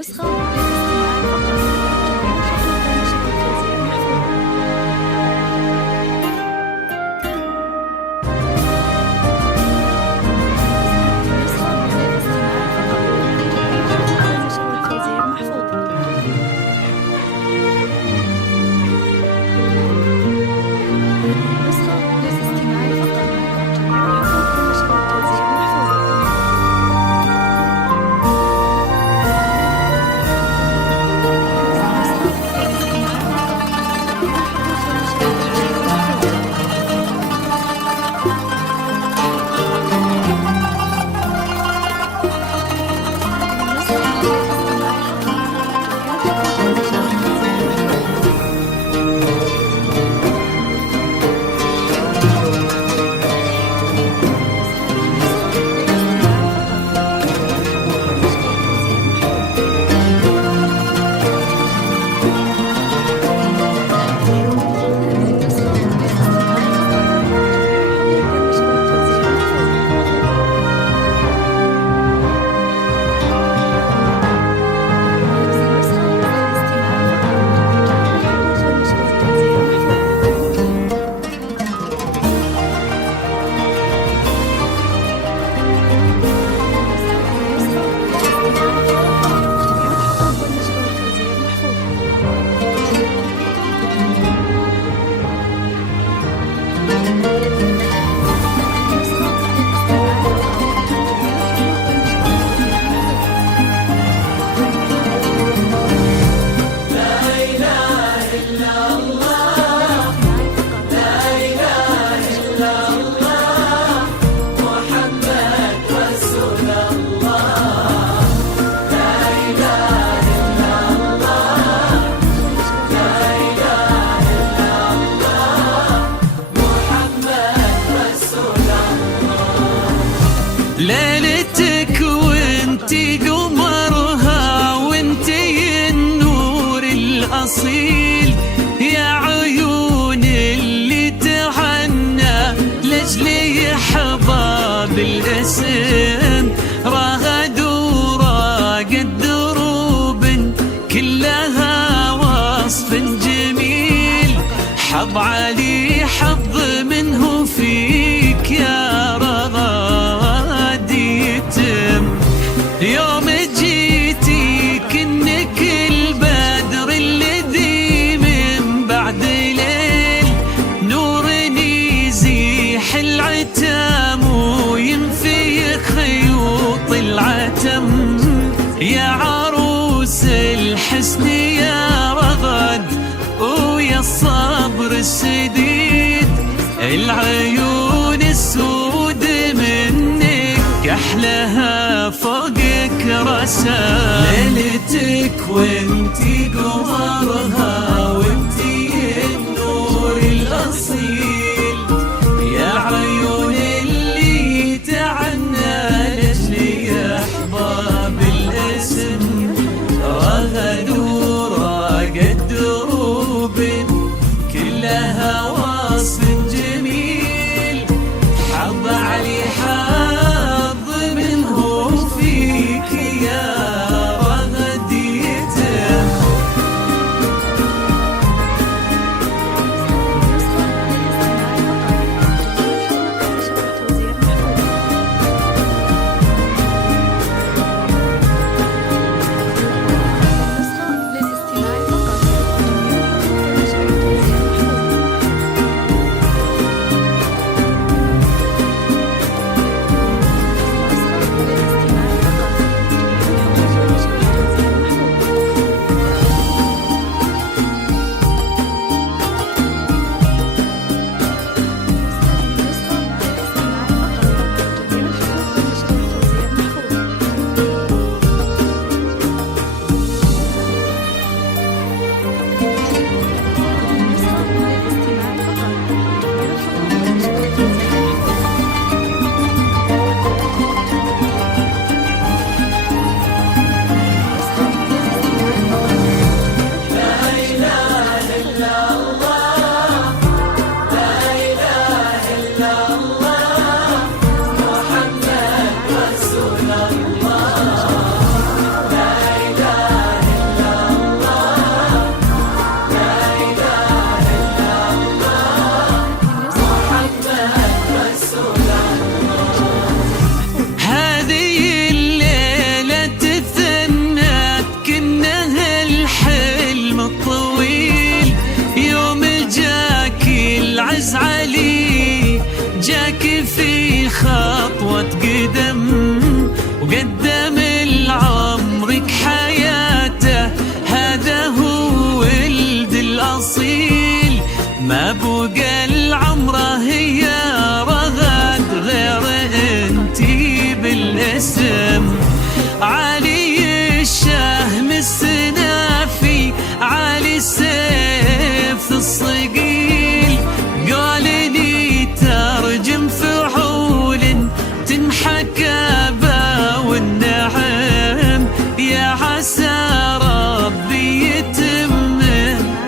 نسخة للاستماع فقط. يمكنكم نشر التسجيل محفوظا. نسخة للاستماع فقط. يمكنكم نشر التسجيل محفوظا. نسخة للاستماع فقط. يمكنكم نشر التسجيل محفوظا. ليلتك وانتي قمرها وانتي النور الأصيل، يا عيون اللي تعنى لجلي حباب الاسم، رغد وراقد دروب كلها وصف جميل، حظ علي حظ منه فيك يا رغد يتم، يوم جيتي كنك البدر الذي من بعد ليل، نور يزيح العتام وينفي خيوط العتم، يا عروس الحسن يا رغد ويا الصبر السديد، العيون السود منك أحلها فوقك رسام، ليلتك وانتي قمرها وانتي النور الأصيل، يا عيون اللي تعنى لجلي أحباب الاسم، رغد وراقد دروب كلها وصف جميل، حظ علي حظ منه فيك يا رغد يتم. الذم وقدم لعمرك حياته. هذا هو ولد الأصيل ما بقى العمره هي رغد غير انتي بالاسم. علي الشهم السنافي علي سيف الصقيل قال لي ترجم فعول تنحكى با والنعم. يا عسى ربي يتم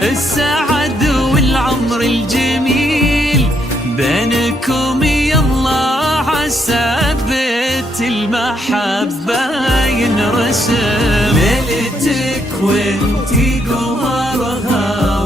السعد والعمر الجميل بينكم يلا عسى بيت المحبة ينرسم. ليلتك وانتي قمرها